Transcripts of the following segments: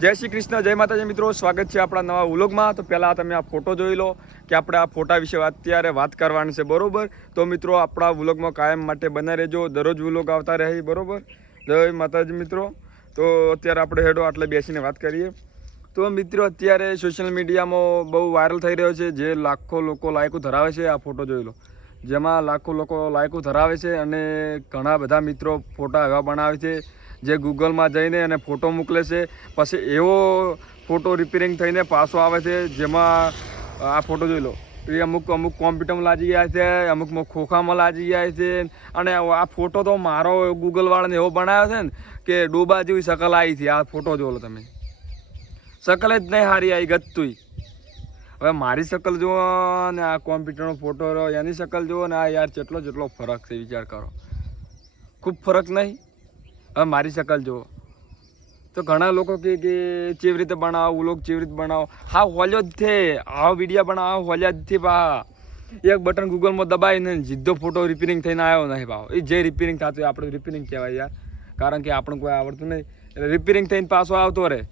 જય શ્રી કૃષ્ણ, જય માતાજી મિત્રો, સ્વાગત છે આપણા નવા વ્લોગમાં। તો પહેલાં તમે આ ફોટો જોઈ લો કે આપણે આ ફોટા વિશે અત્યારે વાત કરવાની છે, બરોબર? તો મિત્રો આપણા વ્લોગમાં કાયમ માટે બના રહેજો, દરરોજ વ્લોગ આવતા રહે, બરોબર? જય માતાજી મિત્રો। તો અત્યારે આપણે હેડો આટલે બેસીને વાત કરીએ। તો મિત્રો અત્યારે સોશિયલ મીડિયામાં બહુ વાયરલ થઈ રહ્યો છે, જે લાખો લોકો લાયકો ધરાવે છે। આ ફોટો જોઈ લો, જેમાં લાખો લોકો લાયકો ધરાવે છે અને ઘણા બધા મિત્રો ફોટા એવા બનાવે છે જે ગૂગલમાં જઈને અને ફોટો મોકલે છે, પછી એવો ફોટો રિપેરિંગ થઈને પાછો આવે છે। જેમાં આ ફોટો જોઈ લો, એ અમુક કોમ્પ્યુટરમાં લાગી જાય છે, અમુકમાં ખોખામાં લાગી જાય છે। અને આ ફોટો તો મારો ગૂગલવાળાને એવો બનાવ્યો છે ને કે ડોબા જેવી શકલ આવી છે। આ ફોટો જોવો તમે, શકલ જ નહીં સારી આવી ગતું। હવે મારી શકલ જુઓ ને આ કોમ્પ્યુટરનો ફોટો રહ્યો એની શકલ જુઓ ને આ યાર જેટલો ફરક છે, વિચાર કરો, ખૂબ ફરક નહીં? હવે મારી શકલ જુઓ તો ઘણા લોકો કે કેવી રીતે બનાવો, વ્લોગ કેવી રીતે બનાવો। હા હોલ્યો જ છે, આવો વિડીયો બનાવો હોલ્યા જ છે પા। એક બટન ગૂગલમાં દબાવીને સીધો ફોટો રિપેરિંગ થઈને આવ્યો નહીં ભાવ। એ જે રિપેરિંગ થતું હોય આપણે રિપેરિંગ કહેવાય યાર, કારણ કે આપણને કોઈ આવડતું નહીં એટલે રિપેરિંગ થઈને પાછો આવતો રહે।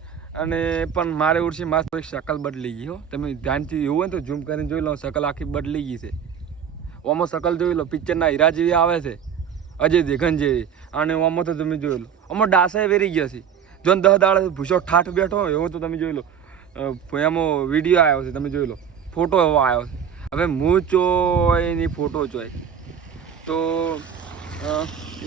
અને પણ મારે ઉડશે મારે થોડીક શકલ બદલી ગઈ હો, તમે ધ્યાનથી એવું હોય ને તો ઝૂમ કરીને જોઈ લો, શકલ આખી બદલી ગઈ છે। ઓમાં શકલ જોઈ લો, પિક્ચરના હીરા જેવી આવે છે, અજય દેવગન જેવી। અને ઓમાં તો તમે જોઈ લો, આમાં ડાસાએ વેરી ગયા છે, જો 10 દાડા ભૂસો ઠાઠ બેઠો એવો તો તમે જોઈ લો, એમાં વિડીયો આવ્યો છે, તમે જોઈ લો, ફોટો એવો આવ્યો છે। હવે હું ચોય એની ફોટો ચોય તો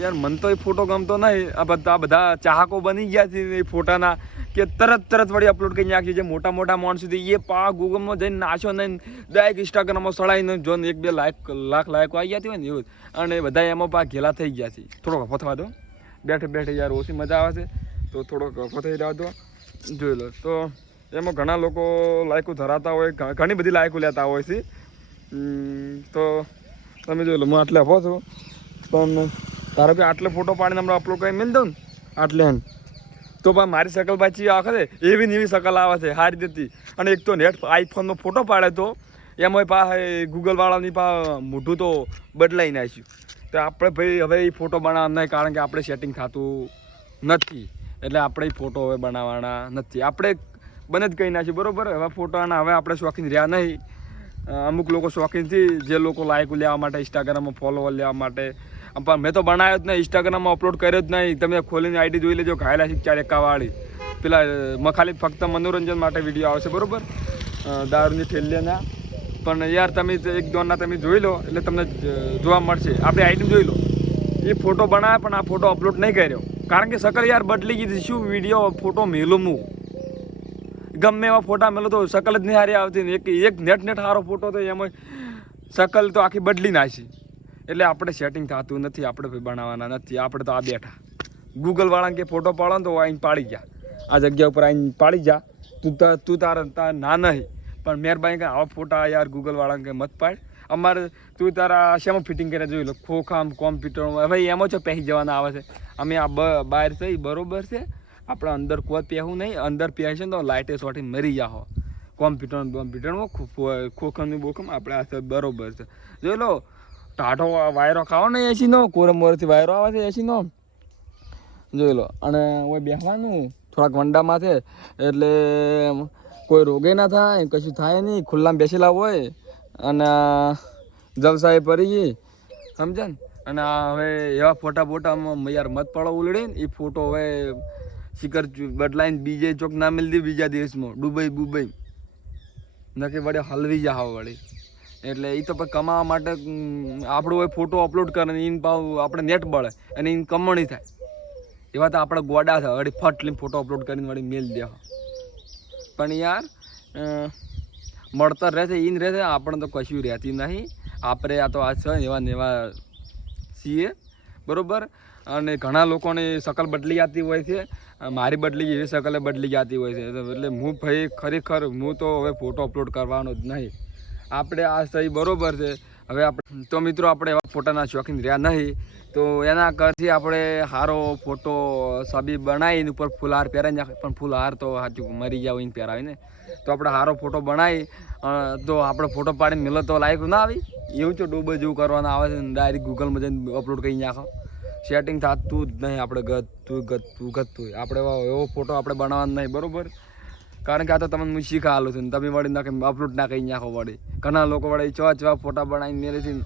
યાર મને તો એ ફોટો ગમતો નહીં। આ બધા ચાહકો બની ગયા છે એ ફોટાના કે તરત વળી અપલોડ કરી નાખી છે। મોટા માણસ સુધી એ પા ગૂગલમાં જઈને નાશો નહીં, ડાયરેક્ટ ઇન્સ્ટાગ્રામમાં સડાઈને જો 1-2 લાખ લાયકો આવી ગયા હોય ને એવું, અને બધા એમાં પા ઘેલા થઈ ગયા છે। થોડો ગફો થવા દો, બેઠે યાર ઓછી મજા આવે છે, તો થોડો ગફો થઈ જવા દો, જોઈ લો। તો એમાં ઘણા લોકો લાયકો ધરાવતા હોય, ઘણી બધી લાયકો લેતા હોય છે। તો તમે જોઈ લો, હું આટલે હફો છું, પણ ધારો કે આટલે ફોટો પાડીને હમણાં અપલોડ કરી મેળ દઉં ને આટલે તો પણ મારી શકલ પાછી આખરે એવી ને એવી શકલ આવે છે સારી જતી। અને એક તો નેટ આઈફોનનો ફોટો પાડે તો એમાં પા ગૂગલવાળાની પા મોઢું તો બદલાઈ નાખ્યું। તો આપણે ભાઈ હવે એ ફોટો બનાવવા નહીં, કારણ કે આપણે સેટિંગ થતું નથી, એટલે આપણે એ ફોટો હવે બનાવવાના નથી, આપણે બને જ કહી નાખ્યું, બરાબર? હવે ફોટોના હવે આપણે શોખીન રહ્યા નહીં। અમુક લોકો શોખીનથી, જે લોકો લાયક લેવા માટે, ઇન્સ્ટાગ્રામમાં ફોલોવર લેવા માટે, પણ મેં તો બનાવ્યો જ નહીં, ઇન્સ્ટાગ્રામમાં અપલોડ કર્યો જ નહીં। તમે ખોલીને આઈડી જોઈ લેજો, ઘાયલા 4 એકાવાળી પેલા ખાલી ફક્ત મનોરંજન માટે વિડીયો આવશે, બરાબર? દારૂની ઠેલીના પણ યાર તમે 1-2 તમે જોઈ લો એટલે તમને જોવા મળશે। આપણે આઈડી જોઈ લો, એ ફોટો બનાવે પણ આ ફોટો અપલોડ નહીં કર્યો, કારણ કે શકલ યાર બદલી ગઈ। શું વિડીયો ફોટો મેલું હું ગમે એવા ફોટા મેલો તો શકલ જ નહીં સારી આવતી ને, એક નેટ સારો ફોટો તો એમાં શકલ તો આખી બદલી નાખી। એટલે આપણે સેટિંગ થતું નથી, આપણે ભાઈ બનાવવાના નથી, આપણે તો આ બેઠા ગૂગલવાળાને કે ફોટો પાડો તો આવીને પાડી જા, આ જગ્યા ઉપર આવીને પાડી જા, તું તારા ના નહીં, પણ મહેરબાની કે આવા ફોટા યાર ગૂગલવાળાને કે મત પાડ। અમારે તું તારા શેમાં ફિટિંગ કરે જોઈ લો, ખોખામ કોમ્પ્યુટરમાં, હવે એમાં જો પહેરી જવાના આવે છે। અમે આ બહાર છે બરાબર છે, આપણે અંદર કોઈ પહેવું નહીં, અંદર પહેરશે ને તો લાઇટે શોટી મરી જાઓ। કોમ્પ્યુટરમાં ખોખાનું બોખમ આપણે આ બરાબર છે, જોઈ લો। ટાઢો વાયરો ખાવો ને એસીનો, કોરમોરથી વાયરો આવે છે એસીનો, જોઈ લો। અને ઓય બેસવાનું થોડાક વંડામાં છે એટલે કોઈ રોગે ના થાય, કશું થાય નહીં, ખુલ્લામાં બેસેલા હોય અને જલસાએ પડી ગઈ, સમજે ને? અને હવે એવા ફોટામાં યાર મત પડો ઉલડે ને, એ ફોટો હવે શિખર બદલાઈને બીજે ચોક ના મિલતી, બીજા દેશમાં દુબઈ નક્કી વળે હલવી જાવ વળી। એટલે એ તો પછી કમાવા માટે આપણું હોય ફોટો અપલોડ કરે ને એને ભાવ આપણે નેટ બળે અને એને કમાણી થાય, એવા તો આપણે ગોડા થાય વળી ફટ લઈને ફોટો અપલોડ કરીને વળી મેલ દે। પણ યાર મળતર રહેશે એને રહેશે, આપણે તો કશું રહેતી નહીં। આપણે આ તો આ છે એવા ને એવા છીએ, બરાબર? અને ઘણા લોકોને શકલ બદલી જતી હોય છે, મારી બદલી એવી શકલે બદલી જતી હોય છે, એટલે હું ભાઈ ખરેખર હું તો હવે ફોટો અપલોડ કરવાનો જ નહીં। આપણે આ સહી બરાબર છે। હવે આપણે તો મિત્રો આપણે એવા ફોટાના શોખીન રહ્યા નહીં, તો એના કરથી આપણે સારો ફોટો છબી બનાવીને ઉપર ફૂલહાર પહેરાવી નાખે, પણ ફૂલહાર તો સાચું મરી જાવ એને પહેરાવીને, તો આપણે સારો ફોટો બનાવી તો આપણે ફોટો પાડીને મેલો તો લાયક ના આવી, એવું તો ડોબો જેવું કરવાના આવે છે, ડાયરેક્ટ ગૂગલમાં જઈને અપલોડ કરી નાખો સેટિંગ થતું જ નહીં. આપણે ગતું આપણે એવો ફોટો આપણે બનાવવાનો નહીં, બરાબર. કારણ કે આ તો તમને હું શીખા આલું છું ને તમે વળી નાખે અપલોડ ના કરી નાખો વળી. ઘણા લોકો વળી ચવા ફોટા બનાવીને મેળીથી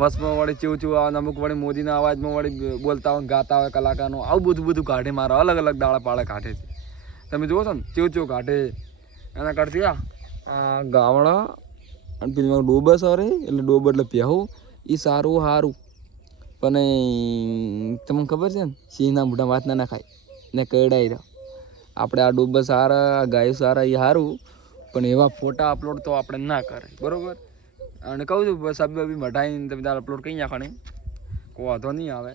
વસમાં વળી ચેવું આવે, અમુક વળી મોદીના અવાજમાં વળી બોલતા હોય ગાતા હોય કલાકારનું, આવું બધું કાઢે મારો અલગ અલગ દાડા પાડે કાઢે છે. તમે જુઓ છો ને ચેવું કાઢે એના કરતી આ ગાવડા અને પેલી ડોબસ અરે એટલે ડોબ એટલે પહેવું એ સારું પણ તમને ખબર છે ને સિંહના મોઢા વાત ના ખાય ને કડાઈ રહ્યો. આપણે આ ડોબસ સારા આ ગાયો સારા એ સારું, પણ એવા ફોટા અપલોડ તો આપણે ના કરે, બરાબર. અને કહું છું બસ બી મઢાઈને તમે તારે અપલોડ કરી નાખવાની, કોઈ વાંધો નહીં આવે.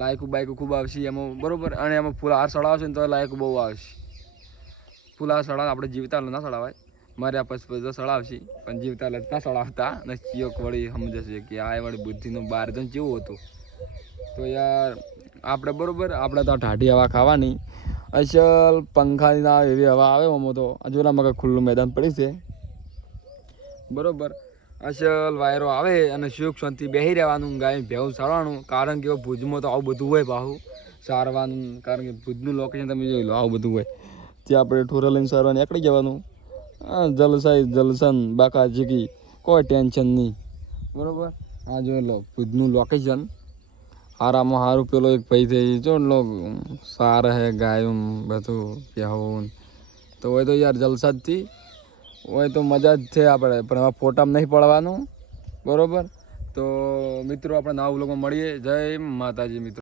લાયકો બાયકો ખૂબ આવશે એમાં, બરાબર. અને એમાં ફૂલ હાર ચડાવશે ને તો લાયકો બહુ આવશે. ફૂલ હાર ચડાવ આપણે જીવતા ના ચડાવાય, મારે આ પછી ચડાવશે પણ જીવતા ના ચડાવતા ને ચિયોક વળી સમજશે કે આ વળી બુદ્ધિનું બહાર જઈને કેવું હતું. તો યાર આપણે બરાબર આપણે તો ટાઢી હવા ખાવાની, અસલ પંખાની ના એવી હવા આવે આમાં તો જોરામાં કંઈક ખુલ્લું મેદાન પડી છે, બરાબર. અસલ વાયરો આવે અને સુખ શાંતિ બેસી રહેવાનું, ગાય ભેવું સારવાનું. કારણ કે ભુજમાં તો આવું બધું હોય પાછું સારવાનું, કારણ કે ભુજનું લોકેશન તમે જોઈ લો આવું બધું હોય. ત્યાં આપણે ઠોરા લઈને સારવા નીકળી જવાનું. હા જલસન બાકા જીકી કોઈ ટેન્શન નહીં, બરાબર. આ જોઈ લો ભુજનું લોકેશન હારામાં સારું. પેલો એક ભાઈ થઈ જો લો સારા હે ગાયું બધું પ્યાવું તો હોય તો યાર જલસા જ થી હોય તો મજા જ છે આપણે, પણ હવે ફોટામાં નહીં પડવાનું, બરાબર. તો મિત્રો આપણે નવા વ્લોગમાં મળીએ. જય માતાજી મિત્રો.